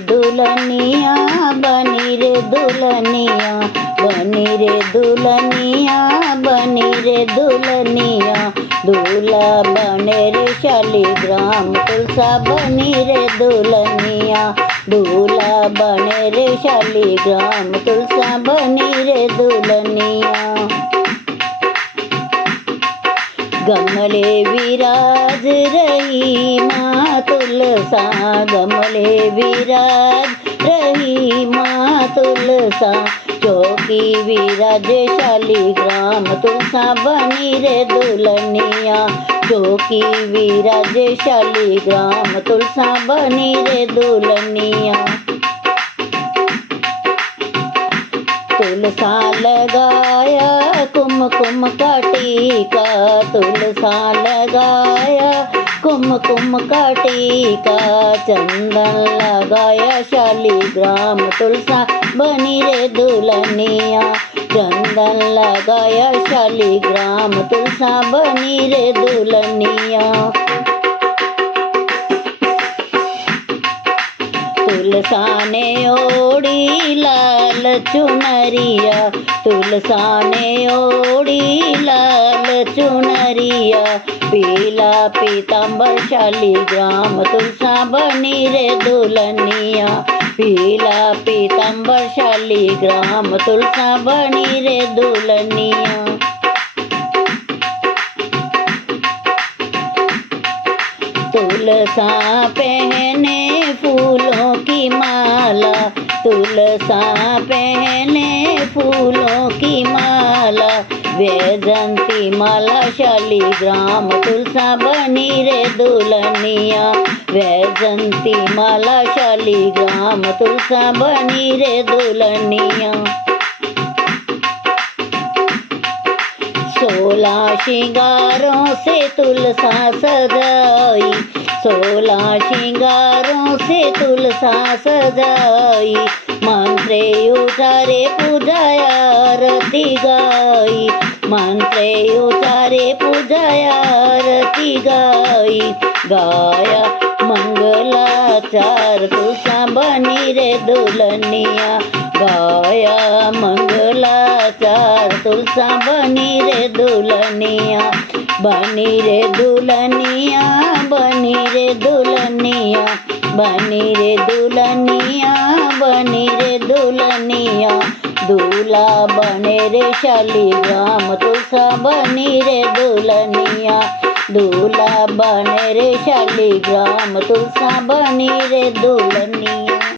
दुल्हनिया बनी रे दुल्हनिया, बनी रे दुल्हनिया, बनी रे दुल्हनिया। दूल्हा बने रे शालिग्राम तुलसा बनी रे दुल्हनिया, दूल्हा बने रे शालिग्राम तुलसा बनी रे दुल्हनिया। गमले विराज रही माँ तुलसा, गमले विराज रही माँ तुलसा। चौकी विराज शालिग्राम तुलसा बनी रे दुल्हनिया, चौकी विराज शालिग्राम तुलसा बनी रे दुल्हनिया। तुलसा लगाया कुमकुम का टीका, तुलसा लगाया कुमकुम का टीका। चंदन लगाया शालिग्राम तुलसा बनी रे दुल्हनिया, चंदन लगाया शालिग्राम तुलसा बनी रे दुल्हनिया। तुलसा ने ओढ़ी लाल चुनरिया, तुलसा ने ओढ़ी लाल चुनरिया। पीला पीताम्बर शालिग्राम तुलसा बनी रे दुल्हनिया, पीला पीताम्बर शालिग्राम तुलसा बनी रे दुल्हनिया। तुलसा पहने फूलों की माला, तुलसा पहने फूलों की माला। वैजंती माला शालिग्राम तुलसा बनी रे दुल्हनिया, वैजंती माला शालिग्राम तुलसा बनी रे दुल्हनिया। 16 श्रृंगारों से तुलसा सजाई, 16 श्रृंगारों से तुलसा सजाई। मंत्रे उचारे पूजाया आरती गाई, मंत्रे उचारे पूजाया आरती गाई। गाया मंगलाचार तुलसा बनी रे दुल्हनिया, गाया मंगलाचार तुलसा बनी रे दुल्हनिया। बनी रे दुल्हनिया, बनी रे दुल्हनिया, बनी रे दुल्हनिया, बनी रे दुल्हनिया। दूल्हा बने रे शालिग्राम तुलसा बनी रे दुल्हनिया, दूल्हा बने रे शालिग्राम तुलसा बनी रे दुल्हनिया।